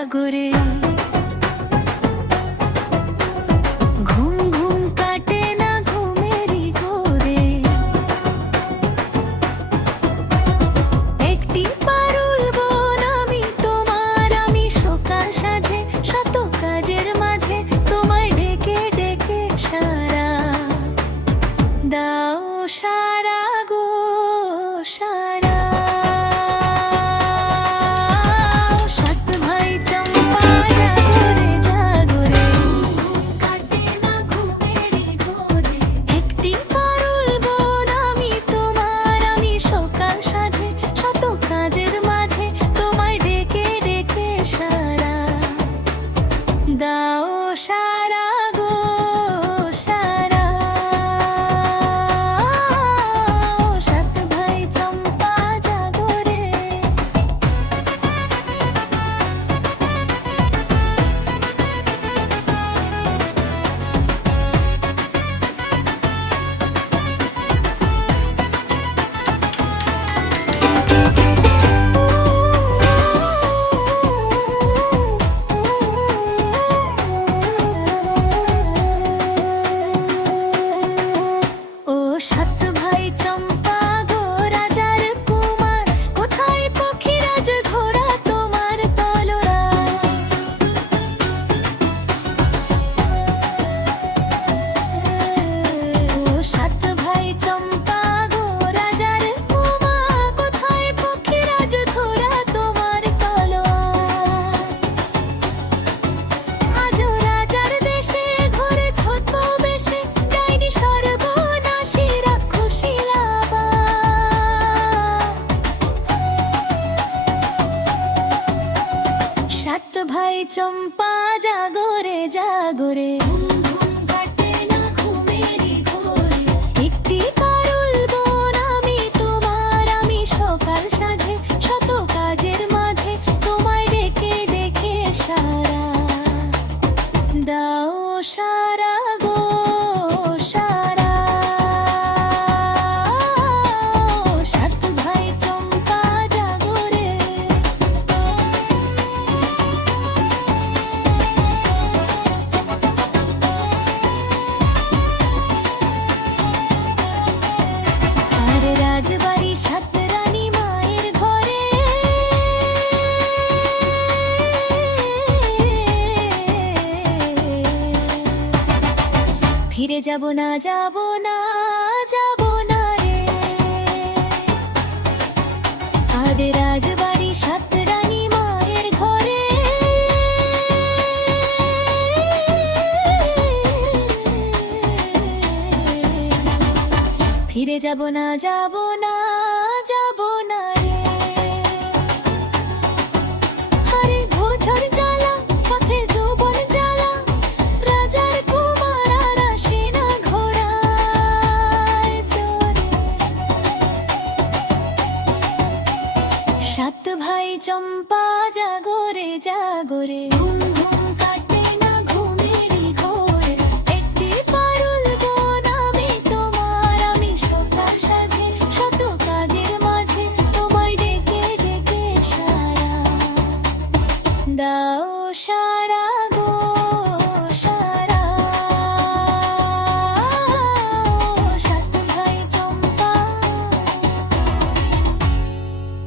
জাগরে ঘুম ঘুম কাটে না ঘুমেরই ঘোরে একটি পারুল বন আমি তোমার আমি সকাল সাজে শত কাজের মাঝে তোমায় ডেকে ডেকে সারা দাও সারা গো সারা সাত ভাই চম্পা জাগরে জাগরে কাটে না ঘুমেরই ঘোরে একটি পারুল বন আমি তোমার আমি সকাল সাজে শত কাজের মাঝে তোমায় ডেকে ডেকে সারা দাও সারা গো সারা সাত ভাই চম্পা জাগরে ও সাত ভাই চম্পা গো রাজার কুমার কোথায় পক্ষীরাজ ঘোড়া তোমার তলোয়ার ও সাত ভাই চম্পা গো রাজার কুমার কোথায় পক্ষীরাজ ঘোড়া তোমার তলোয়ার আজও রাজার দেশে ঘোরে ছদ্মবেশে ডাইনি সর্বনাশী রাক্ষসী লাবা সাত ভাই চম্পা জাগরে জাগরে ঘুম ঘুম কাটে না ঘুমেরই ঘোরে একটি পারুল বন আমি তোমার আমি সকাল সাজে শত কাজের মাঝে তোমায় ডেকে ডেকে সারা দাও সারা গো সারা সাত ভাই চম্পা জাগরে আর রাজবাড়ির সাত রানী মায়ের ঘরে ফিরে যাব না যাব না যাব না রে আর রাজবাড়ির সাত রানী মায়ের ঘরে ফিরে যাব না যাব না যাব না রে আরে ঘোঝর জ্বালা পথে যৌবন জ্বালা রাজার কুমার আর আসে না ঘোড়ায় চড়ে সাত ভাই চম্পা জাগরে জাগরে ঘুম ঘুম কাটে না ঘুমেরই ঘোরে একটি পারুল বন আমি তোমার আমি সকাল সাজে শত কাজের মাঝে তোমায় ডেকে ডেকে সারা দাও সারা